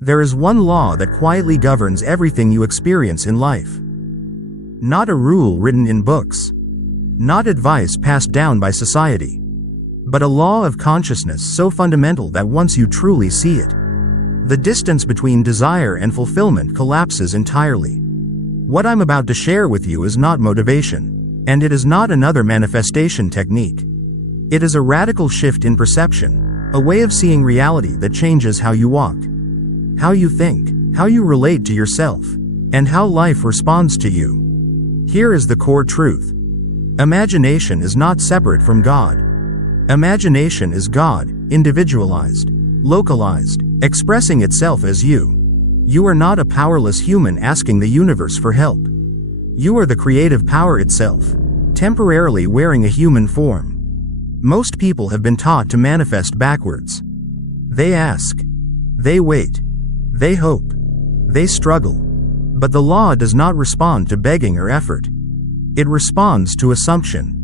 There is one law that quietly governs everything you experience in life. Not a rule written in books. Not advice passed down by society. But a law of consciousness so fundamental that once you truly see it, the distance between desire and fulfillment collapses entirely. What I'm about to share with you is not motivation, and it is not another manifestation technique. It is a radical shift in perception, a way of seeing reality that changes how you walk, how you think, how you relate to yourself, and how life responds to you. Here is the core truth. Imagination is not separate from God. Imagination is God, individualized, localized, expressing itself as you. You are not a powerless human asking the universe for help. You are the creative power itself, temporarily wearing a human form. Most people have been taught to manifest backwards. They ask. They wait. They hope. They struggle. But the law does not respond to begging or effort. It responds to assumption.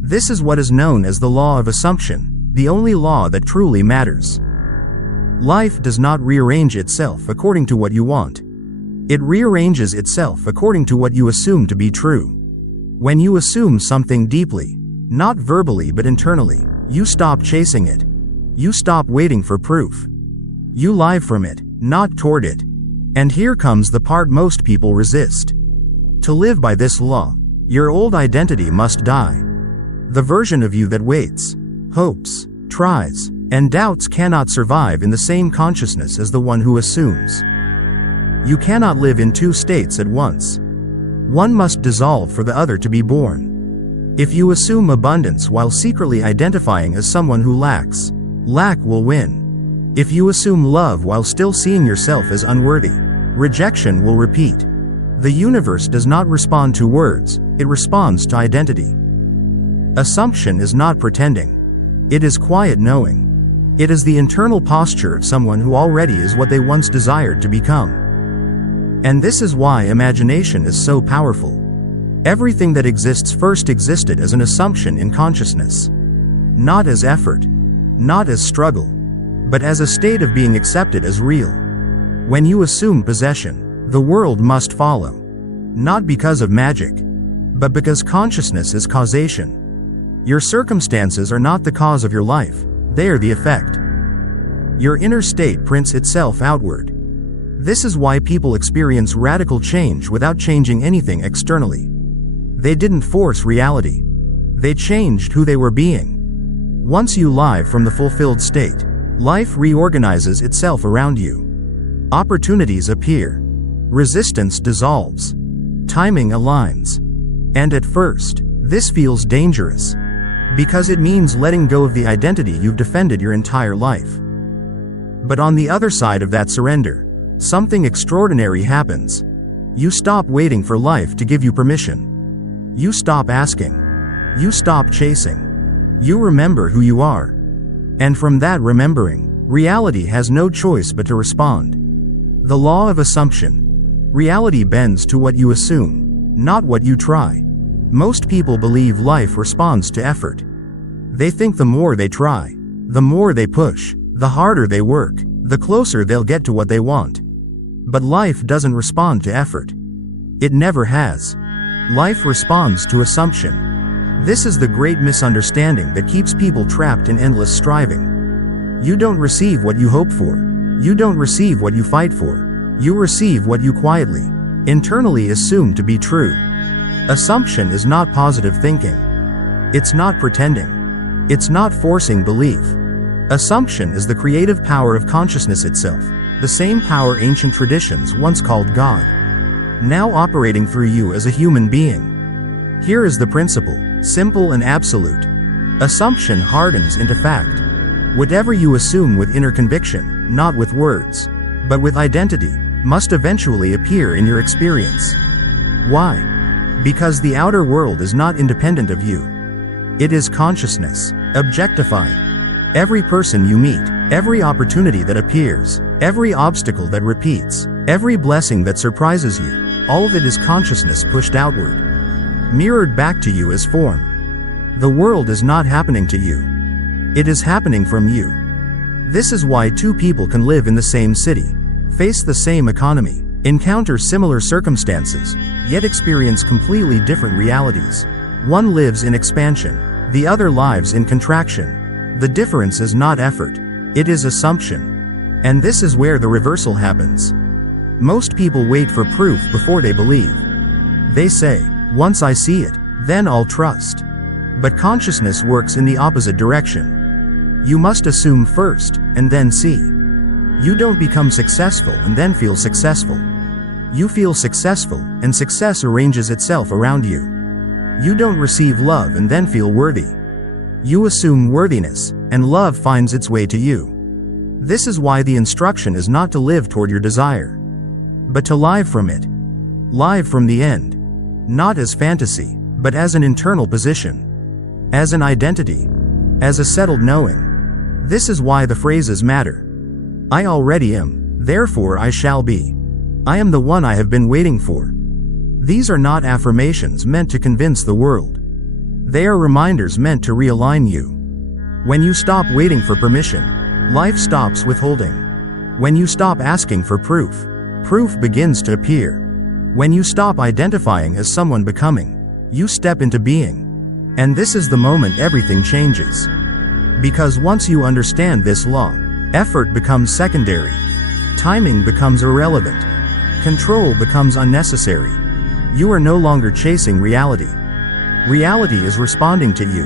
This is what is known as the law of assumption, the only law that truly matters. Life does not rearrange itself according to what you want. It rearranges itself according to what you assume to be true. When you assume something deeply, not verbally but internally, you stop chasing it. You stop waiting for proof. You live from it, not toward it. And here comes the part most people resist. To live by this law, your old identity must die. The version of you that waits, hopes, tries, and doubts cannot survive in the same consciousness as the one who assumes. You cannot live in two states at once. One must dissolve for the other to be born. If you assume abundance while secretly identifying as someone who lacks, lack will win. If you assume love while still seeing yourself as unworthy, rejection will repeat. The universe does not respond to words, it responds to identity. Assumption is not pretending. It is quiet knowing. It is the internal posture of someone who already is what they once desired to become. And this is why imagination is so powerful. Everything that exists first existed as an assumption in consciousness. Not as effort. Not as struggle. But as a state of being accepted as real. When you assume possession, the world must follow. Not because of magic, but because consciousness is causation. Your circumstances are not the cause of your life, they are the effect. Your inner state prints itself outward. This is why people experience radical change without changing anything externally. They didn't force reality. They changed who they were being. Once you live from the fulfilled state, life reorganizes itself around you. Opportunities appear. Resistance dissolves. Timing aligns. And at first, this feels dangerous. Because it means letting go of the identity you've defended your entire life. But on the other side of that surrender, something extraordinary happens. You stop waiting for life to give you permission. You stop asking. You stop chasing. You remember who you are. And from that remembering, reality has no choice but to respond. The law of assumption. Reality bends to what you assume, not what you try. Most people believe life responds to effort. They think the more they try, the more they push, the harder they work, the closer they'll get to what they want. But life doesn't respond to effort. It never has. Life responds to assumption. This is the great misunderstanding that keeps people trapped in endless striving. You don't receive what you hope for. You don't receive what you fight for. You receive what you quietly, internally assume to be true. Assumption is not positive thinking. It's not pretending. It's not forcing belief. Assumption is the creative power of consciousness itself, the same power ancient traditions once called God, now operating through you as a human being. Here is the principle, simple and absolute. Assumption hardens into fact. Whatever you assume with inner conviction, not with words, but with identity, must eventually appear in your experience. Why? Because the outer world is not independent of you. It is consciousness, objectified. Every person you meet, every opportunity that appears, every obstacle that repeats, every blessing that surprises you, all of it is consciousness pushed outward, mirrored back to you as form. The world is not happening to you. It is happening from you. This is why two people can live in the same city, face the same economy, encounter similar circumstances, yet experience completely different realities. One lives in expansion, the other lives in contraction. The difference is not effort, it is assumption. And this is where the reversal happens. Most people wait for proof before they believe. They say, once I see it, then I'll trust. But consciousness works in the opposite direction. You must assume first, and then see. You don't become successful and then feel successful. You feel successful, and success arranges itself around you. You don't receive love and then feel worthy. You assume worthiness, and love finds its way to you. This is why the instruction is not to live toward your desire, but to live from it. Live from the end. Not as fantasy, but as an internal position. As an identity. As a settled knowing. This is why the phrases matter. I already am, therefore I shall be. I am the one I have been waiting for. These are not affirmations meant to convince the world. They are reminders meant to realign you. When you stop waiting for permission, life stops withholding. When you stop asking for proof, proof begins to appear. When you stop identifying as someone becoming, you step into being. And this is the moment everything changes. Because once you understand this law, effort becomes secondary. Timing becomes irrelevant. Control becomes unnecessary. You are no longer chasing reality. Reality is responding to you.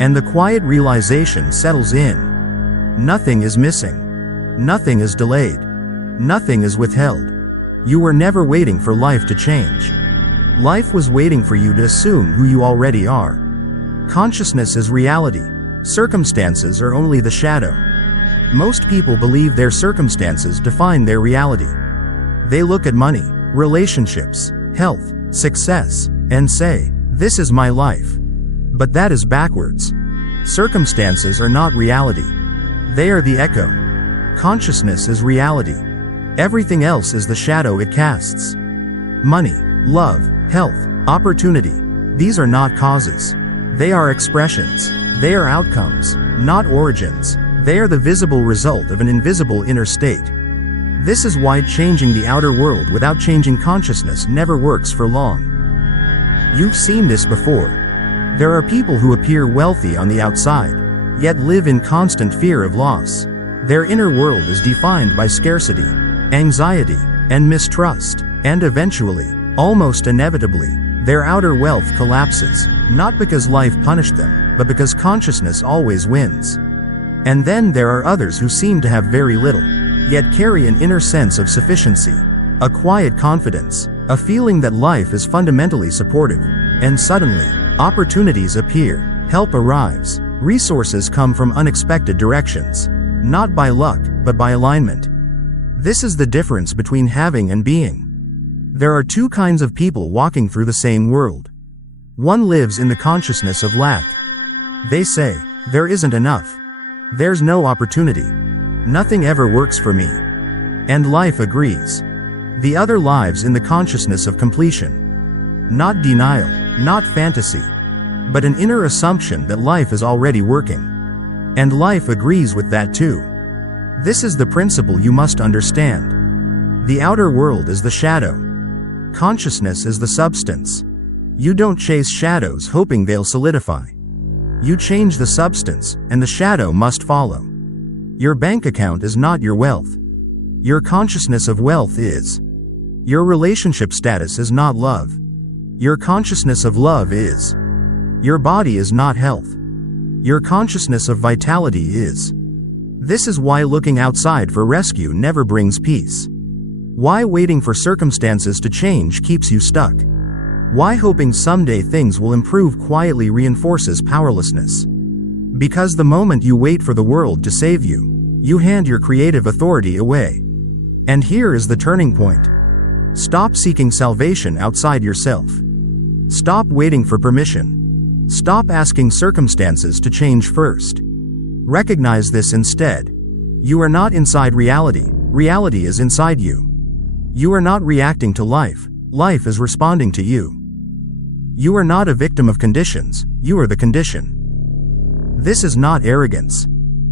And the quiet realization settles in. Nothing is missing. Nothing is delayed. Nothing is withheld. You were never waiting for life to change. Life was waiting for you to assume who you already are. Consciousness is reality. Circumstances are only the shadow. Most people believe their circumstances define their reality. They look at money, relationships, health, success, and say, this is my life. But that is backwards. Circumstances are not reality. They are the echo. Consciousness is reality. Everything else is the shadow it casts. Money, love, health, opportunity. These are not causes. They are expressions. They are outcomes, not origins. They are the visible result of an invisible inner state. This is why changing the outer world without changing consciousness never works for long. You've seen this before. There are people who appear wealthy on the outside, yet live in constant fear of loss. Their inner world is defined by scarcity, anxiety, and mistrust, and eventually, almost inevitably, their outer wealth collapses, not because life punished them, but because consciousness always wins. And then there are others who seem to have very little, yet carry an inner sense of sufficiency, a quiet confidence, a feeling that life is fundamentally supportive, and suddenly, opportunities appear, help arrives, resources come from unexpected directions, not by luck, but by alignment. This is the difference between having and being. There are two kinds of people walking through the same world. One lives in the consciousness of lack. They say, there isn't enough. There's no opportunity. Nothing ever works for me. And life agrees. The other lives in the consciousness of completion. Not denial, not fantasy, but an inner assumption that life is already working. And life agrees with that too. This is the principle you must understand. The outer world is the shadow. Consciousness is the substance. You don't chase shadows hoping they'll solidify. You change the substance, and the shadow must follow. Your bank account is not your wealth. Your consciousness of wealth is. Your relationship status is not love. Your consciousness of love is. Your body is not health. Your consciousness of vitality is. This is why looking outside for rescue never brings peace. Why waiting for circumstances to change keeps you stuck. Why hoping someday things will improve quietly reinforces powerlessness. Because the moment you wait for the world to save you, you hand your creative authority away. And here is the turning point. Stop seeking salvation outside yourself. Stop waiting for permission. Stop asking circumstances to change first. Recognize this instead. You are not inside reality. Reality is inside you. You are not reacting to life. Life is responding to you. You are not a victim of conditions. You are the condition. This is not arrogance.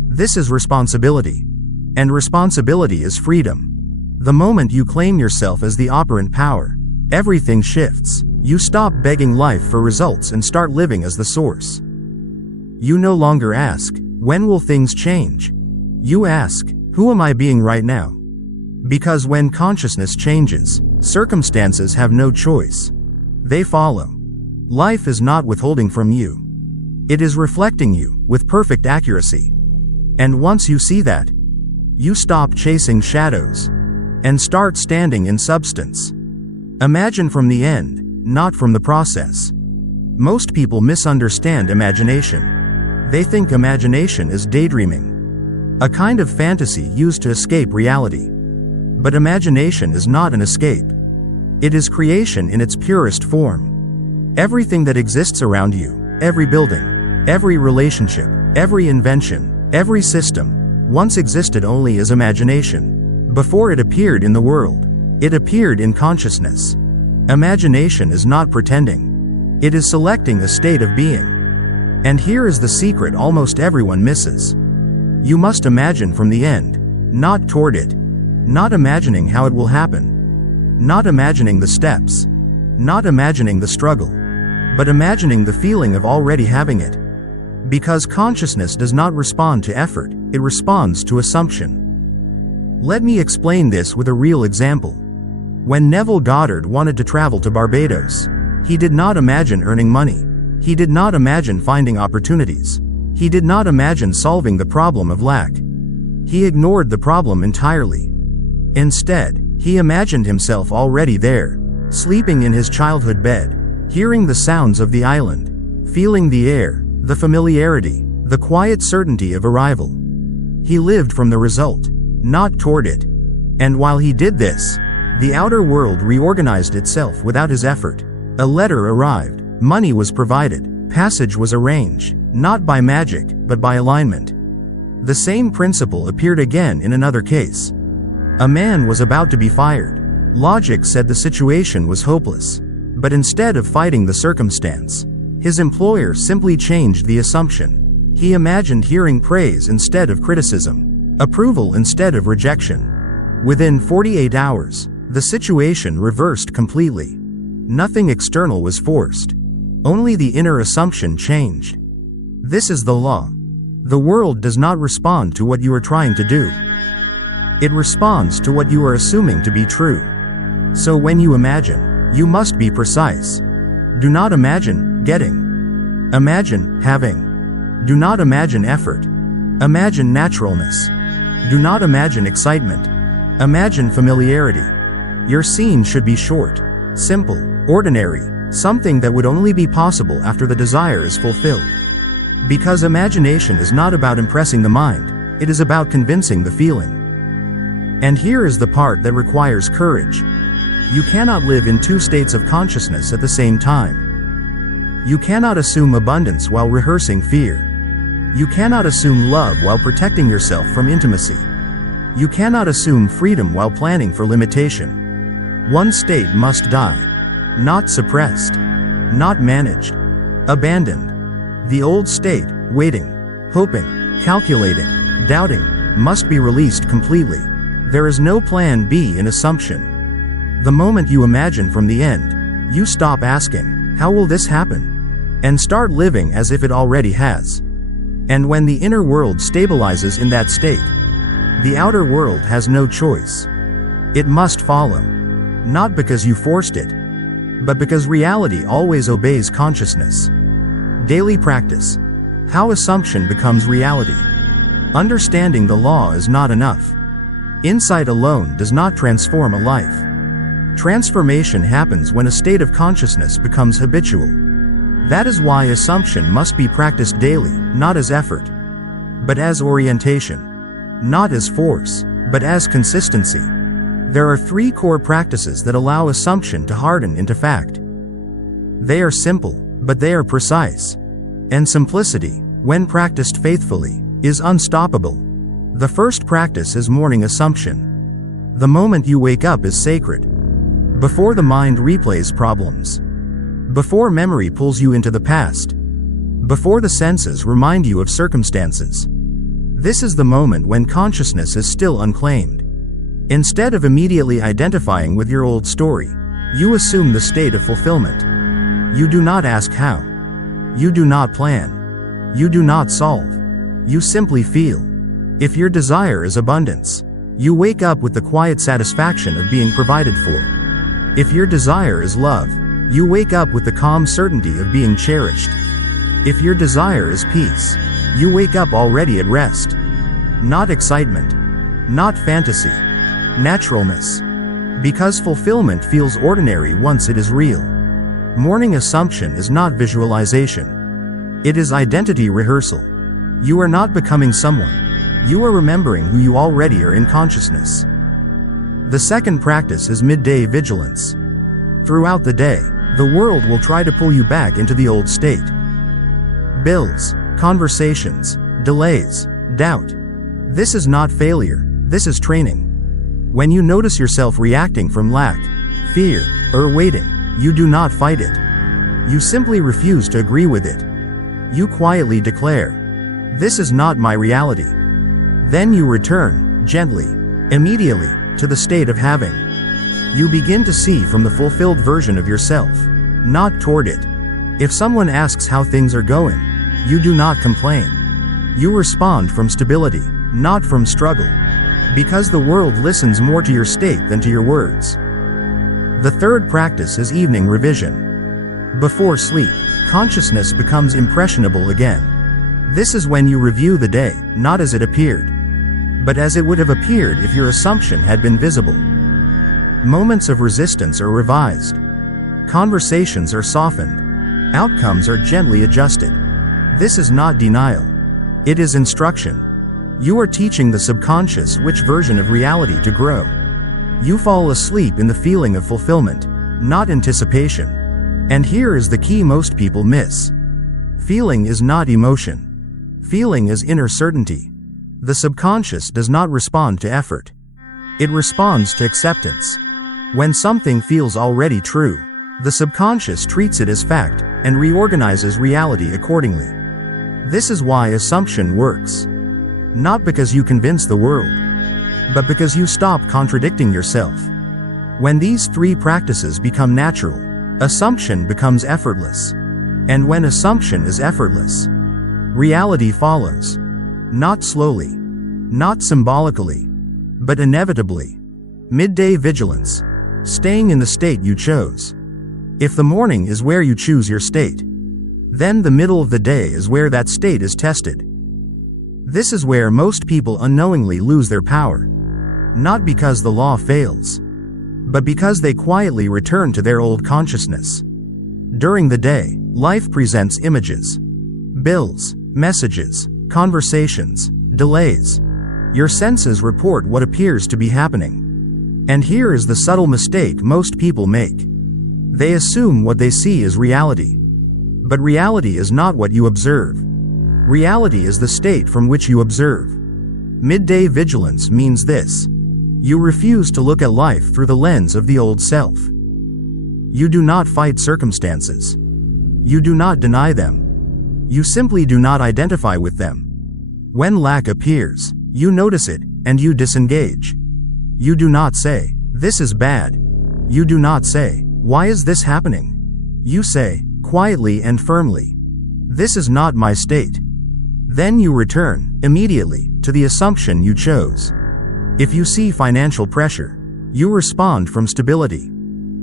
This is responsibility. And responsibility is freedom. The moment you claim yourself as the operant power, everything shifts. You stop begging life for results and start living as the source. You no longer ask, when will things change? You ask, who am I being right now? Because when consciousness changes, circumstances have no choice. They follow. Life is not withholding from you. It is reflecting you, with perfect accuracy. And once you see that, you stop chasing shadows and start standing in substance. Imagine from the end, not from the process. Most people misunderstand imagination. They think imagination is daydreaming, a kind of fantasy used to escape reality. But imagination is not an escape. It is creation in its purest form. Everything that exists around you, every building, every relationship, every invention, every system, once existed only as imagination. Before it appeared in the world, it appeared in consciousness. Imagination is not pretending. It is selecting a state of being. And here is the secret almost everyone misses. You must imagine from the end, not toward it. Not imagining how it will happen. Not imagining the steps. Not imagining the struggle. But imagining the feeling of already having it. Because consciousness does not respond to effort, it responds to assumption. Let me explain this with a real example. When Neville Goddard wanted to travel to Barbados, he did not imagine earning money. He did not imagine finding opportunities. He did not imagine solving the problem of lack. He ignored the problem entirely. Instead, he imagined himself already there, sleeping in his childhood bed, hearing the sounds of the island, feeling the air, the familiarity, the quiet certainty of arrival. He lived from the result, not toward it. And while he did this, the outer world reorganized itself without his effort. A letter arrived, money was provided, passage was arranged, not by magic, but by alignment. The same principle appeared again in another case. A man was about to be fired. Logic said the situation was hopeless. But instead of fighting the circumstance, his employer simply changed the assumption. He imagined hearing praise instead of criticism, approval instead of rejection. Within 48 hours, the situation reversed completely. Nothing external was forced. Only the inner assumption changed. This is the law. The world does not respond to what you are trying to do. It responds to what you are assuming to be true. So when you imagine, you must be precise. Do not imagine getting. Imagine having. Do not imagine effort. Imagine naturalness. Do not imagine excitement. Imagine familiarity. Your scene should be short, simple, ordinary, something that would only be possible after the desire is fulfilled. Because imagination is not about impressing the mind, it is about convincing the feeling. And here is the part that requires courage. You cannot live in two states of consciousness at the same time. You cannot assume abundance while rehearsing fear. You cannot assume love while protecting yourself from intimacy. You cannot assume freedom while planning for limitation. One state must die. Not suppressed. Not managed. Abandoned. The old state, waiting, hoping, calculating, doubting, must be released completely. There is no plan B in assumption. The moment you imagine from the end, you stop asking, how will this happen? And start living as if it already has. And when the inner world stabilizes in that state, the outer world has no choice. It must follow. Not because you forced it, but because reality always obeys consciousness. Daily practice. How assumption becomes reality. Understanding the law is not enough. Insight alone does not transform a life. Transformation happens when a state of consciousness becomes habitual. That is why assumption must be practiced daily, not as effort, but as orientation. Not as force, but as consistency. There are 3 core practices that allow assumption to harden into fact. They are simple, but they are precise. And simplicity, when practiced faithfully, is unstoppable. The first practice is morning assumption. The moment you wake up is sacred. Before the mind replays problems. Before memory pulls you into the past. Before the senses remind you of circumstances. This is the moment when consciousness is still unclaimed. Instead of immediately identifying with your old story, you assume the state of fulfillment. You do not ask how. You do not plan. You do not solve. You simply feel. If your desire is abundance, you wake up with the quiet satisfaction of being provided for. If your desire is love, you wake up with the calm certainty of being cherished. If your desire is peace, you wake up already at rest. Not excitement. Not fantasy. Naturalness. Because fulfillment feels ordinary once it is real. Morning assumption is not visualization. It is identity rehearsal. You are not becoming someone. You are remembering who you already are in consciousness. The second practice is midday vigilance. Throughout the day, the world will try to pull you back into the old state. Bills, conversations, delays, doubt. This is not failure, this is training. When you notice yourself reacting from lack, fear, or waiting, you do not fight it. You simply refuse to agree with it. You quietly declare, "This is not my reality." Then you return, gently, immediately, to the state of having. You begin to see from the fulfilled version of yourself, not toward it. If someone asks how things are going, you do not complain. You respond from stability, not from struggle. Because the world listens more to your state than to your words. The third practice is evening revision. Before sleep, consciousness becomes impressionable again. This is when you review the day, not as it appeared, but as it would have appeared if your assumption had been visible. Moments of resistance are revised. Conversations are softened. Outcomes are gently adjusted. This is not denial. It is instruction. You are teaching the subconscious which version of reality to grow. You fall asleep in the feeling of fulfillment, not anticipation. And here is the key most people miss. Feeling is not emotion. Feeling is inner certainty. The subconscious does not respond to effort. It responds to acceptance. When something feels already true, the subconscious treats it as fact and reorganizes reality accordingly. This is why assumption works. Not because you convince the world, but because you stop contradicting yourself. When these three practices become natural, assumption becomes effortless. And when assumption is effortless, reality follows. Not slowly, not symbolically, but inevitably. Midday vigilance. Staying in the state you chose. If the morning is where you choose your state, then the middle of the day is where that state is tested. This is where most people unknowingly lose their power. Not because the law fails, but because they quietly return to their old consciousness. During the day, life presents images. Bills, messages, conversations, delays. Your senses report what appears to be happening. And here is the subtle mistake most people make. They assume what they see is reality. But reality is not what you observe. Reality is the state from which you observe. Midday vigilance means this. You refuse to look at life through the lens of the old self. You do not fight circumstances. You do not deny them. You simply do not identify with them. When lack appears, you notice it, and you disengage. You do not say, "This is bad." You do not say, "Why is this happening?" You say, quietly and firmly, "This is not my state." Then you return, immediately, to the assumption you chose. If you see financial pressure, you respond from stability.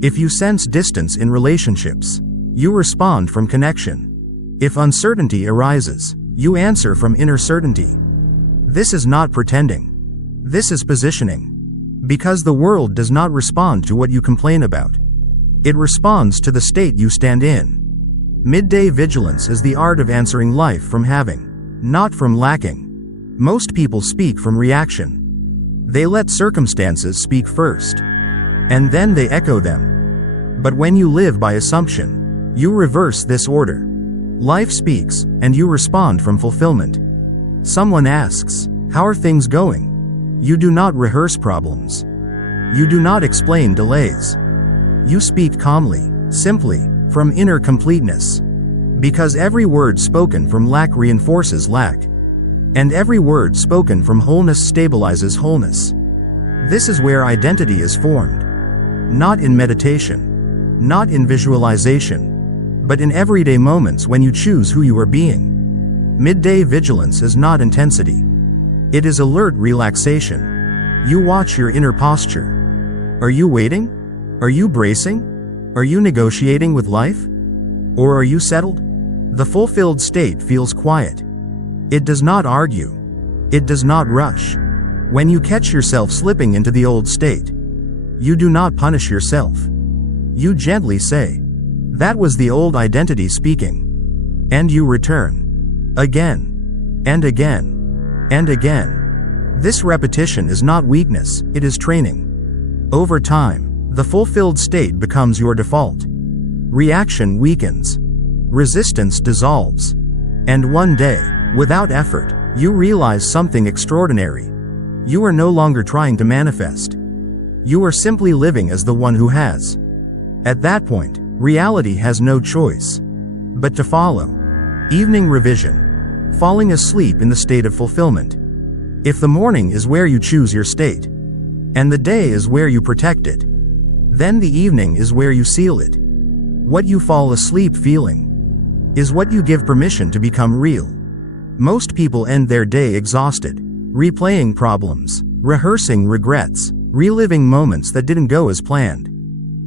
If you sense distance in relationships, you respond from connection. If uncertainty arises, you answer from inner certainty. This is not pretending. This is positioning. Because the world does not respond to what you complain about. It responds to the state you stand in. Midday vigilance is the art of answering life from having, not from lacking. Most people speak from reaction. They let circumstances speak first, and then they echo them. But when you live by assumption, you reverse this order. Life speaks, and you respond from fulfillment. Someone asks, "How are things going?" You do not rehearse problems. You do not explain delays. You speak calmly, simply, from inner completeness. Because every word spoken from lack reinforces lack. And every word spoken from wholeness stabilizes wholeness. This is where identity is formed. Not in meditation, not in visualization, but in everyday moments when you choose who you are being. Midday vigilance is not intensity. It is alert relaxation. You watch your inner posture. Are you waiting? Are you bracing? Are you negotiating with life? Or are you settled? The fulfilled state feels quiet. It does not argue. It does not rush. When you catch yourself slipping into the old state, you do not punish yourself. You gently say, "That was the old identity speaking." And you return. Again. And again. And again. This repetition is not weakness, it is training. Over time, the fulfilled state becomes your default. Reaction weakens. Resistance dissolves. And one day, without effort, you realize something extraordinary. You are no longer trying to manifest. You are simply living as the one who has. At that point, reality has no choice but to follow. Evening revision. Falling asleep in the state of fulfillment. If the morning is where you choose your state, and the day is where you protect it, then the evening is where you seal it. What you fall asleep feeling is what you give permission to become real. Most people end their day exhausted, replaying problems, rehearsing regrets, reliving moments that didn't go as planned.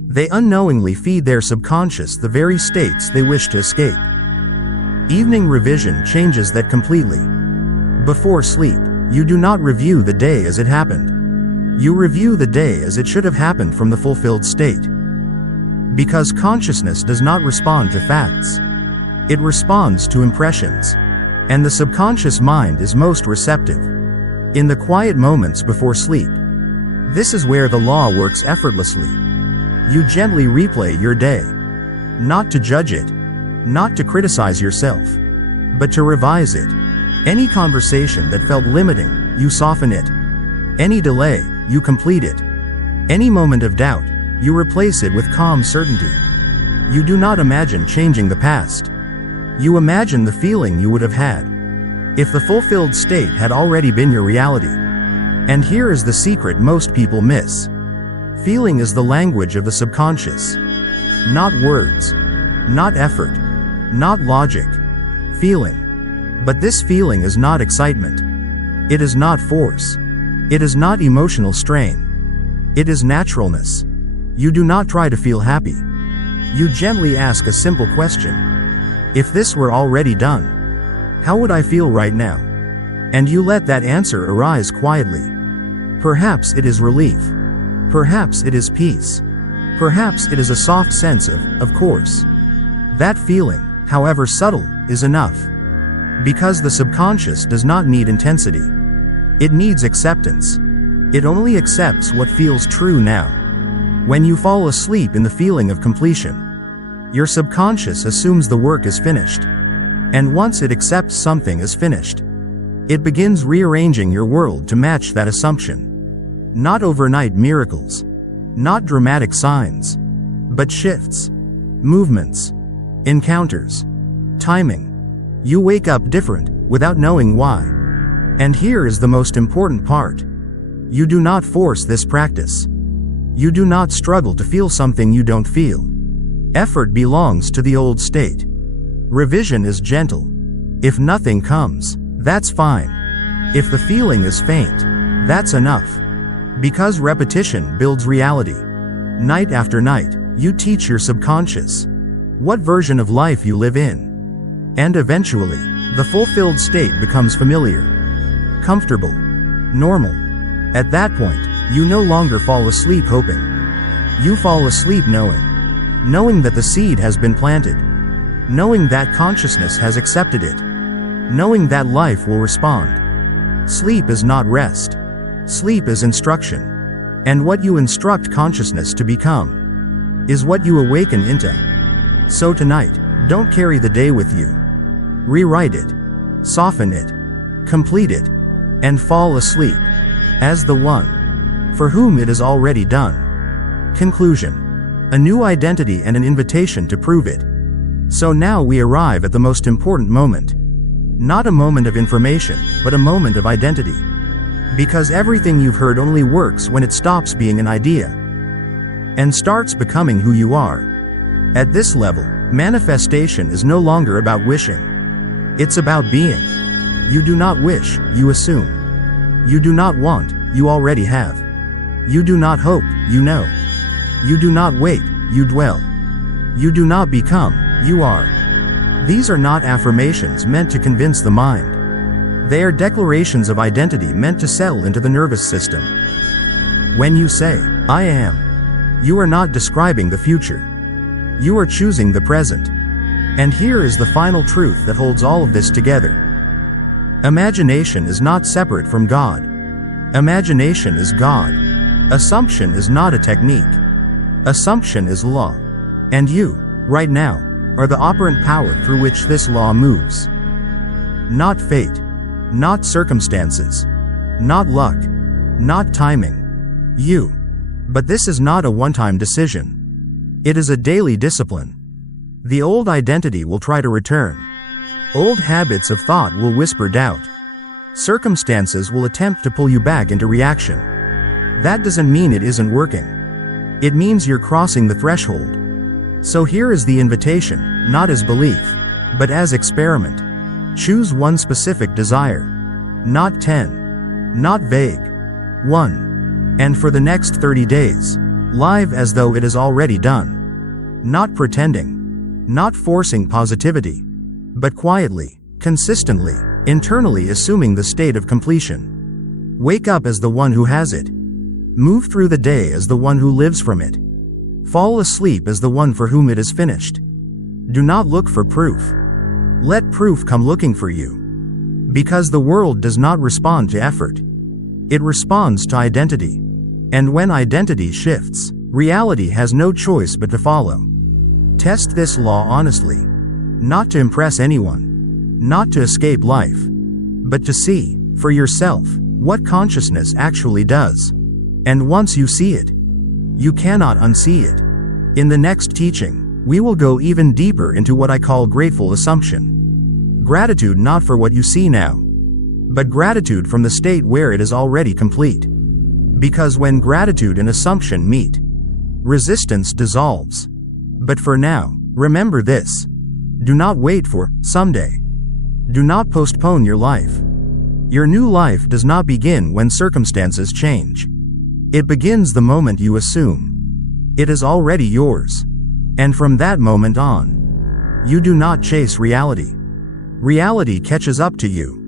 They unknowingly feed their subconscious the very states they wish to escape. Evening revision changes that completely. Before sleep, you do not review the day as it happened. You review the day as it should have happened from the fulfilled state. Because consciousness does not respond to facts. It responds to impressions. And the subconscious mind is most receptive. In the quiet moments before sleep, this is where the law works effortlessly. You gently replay your day. Not to judge it. Not to criticize yourself. But to revise it. Any conversation that felt limiting, you soften it. Any delay, you complete it. Any moment of doubt, you replace it with calm certainty. You do not imagine changing the past. You imagine the feeling you would have had if the fulfilled state had already been your reality. And here is the secret most people miss. Feeling is the language of the subconscious. Not words. Not effort. Not logic. Feeling. But this feeling is not excitement. It is not force. It is not emotional strain. It is naturalness. You do not try to feel happy. You gently ask a simple question. If this were already done, how would I feel right now? And you let that answer arise quietly. Perhaps it is relief. Perhaps it is peace. Perhaps it is a soft sense of course. That feeling, however subtle, is enough. Because the subconscious does not need intensity. It needs acceptance. It only accepts what feels true now. When you fall asleep in the feeling of completion, your subconscious assumes the work is finished. And once it accepts something is finished, it begins rearranging your world to match that assumption. Not overnight miracles. Not dramatic signs. But shifts. Movements. Encounters. Timing. You wake up different, without knowing why. And here is the most important part. You do not force this practice. You do not struggle to feel something you don't feel. Effort belongs to the old state. Revision is gentle. If nothing comes, that's fine. If the feeling is faint, that's enough. Because repetition builds reality. Night after night, you teach your subconscious what version of life you live in. And eventually, the fulfilled state becomes familiar, comfortable, normal. At that point, you no longer fall asleep hoping. You fall asleep knowing that the seed has been planted, knowing that consciousness has accepted it, knowing that life will respond. Sleep is not rest. Sleep is instruction. And what you instruct consciousness to become is what you awaken into. So tonight, don't carry the day with you. Rewrite it, soften it, complete it, and fall asleep as the one for whom it is already done. Conclusion. A new identity and an invitation to prove it. So now we arrive at the most important moment. Not a moment of information, but a moment of identity. Because everything you've heard only works when it stops being an idea and starts becoming who you are. At this level, manifestation is no longer about wishing. It's about being. You do not wish, you assume. You do not want, you already have. You do not hope, you know. You do not wait, you dwell. You do not become, you are. These are not affirmations meant to convince the mind. They are declarations of identity meant to settle into the nervous system. When you say, I am, you are not describing the future. You are choosing the present. And here is the final truth that holds all of this together. Imagination is not separate from God. Imagination is God. Assumption is not a technique. Assumption is law. And you, right now, are the operant power through which this law moves. Not fate. Not circumstances. Not luck. Not timing. You. But this is not a one-time decision. It is a daily discipline. The old identity will try to return. Old habits of thought will whisper doubt. Circumstances will attempt to pull you back into reaction. That doesn't mean it isn't working. It means you're crossing the threshold. So here is the invitation, not as belief, but as experiment. Choose one specific desire. Not 10. Not vague. 1. And for the next 30 days, live as though it is already done. Not pretending. Not forcing positivity. But quietly, consistently, internally assuming the state of completion. Wake up as the one who has it. Move through the day as the one who lives from it. Fall asleep as the one for whom it is finished. Do not look for proof. Let proof come looking for you. Because the world does not respond to effort. It responds to identity. And when identity shifts, reality has no choice but to follow. Test this law honestly. Not to impress anyone. Not to escape life. But to see, for yourself, what consciousness actually does. And once you see it, you cannot unsee it. In the next teaching, we will go even deeper into what I call grateful assumption. Gratitude not for what you see now, but gratitude from the state where it is already complete. Because when gratitude and assumption meet, resistance dissolves. But for now, remember this. Do not wait for someday. Do not postpone your life. Your new life does not begin when circumstances change. It begins the moment you assume. It is already yours. And from that moment on, you do not chase reality. Reality catches up to you.